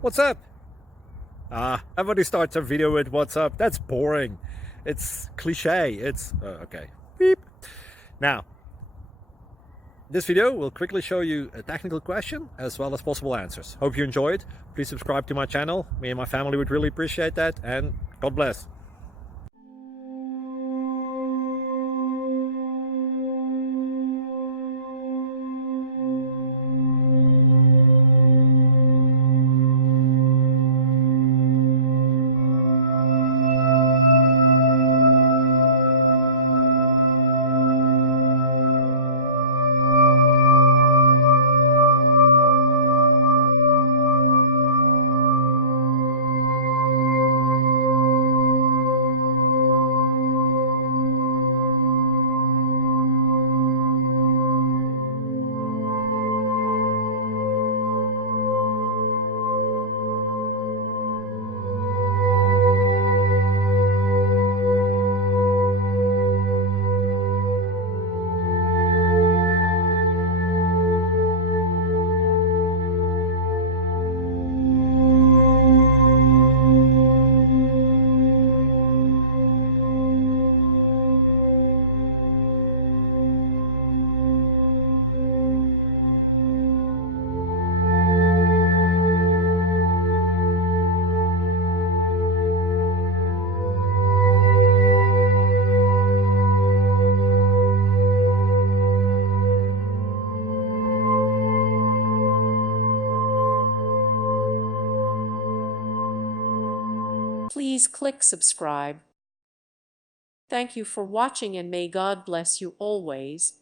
What's up? Everybody starts a video with what's up. That's boring. It's cliche. It's okay. Beep. Now, this video will quickly show you a technical question as well as possible answers. Hope you enjoy it. Please subscribe to my channel. Me and my family would really appreciate that, and God bless. Please click subscribe. Thank you for watching and may God bless you always.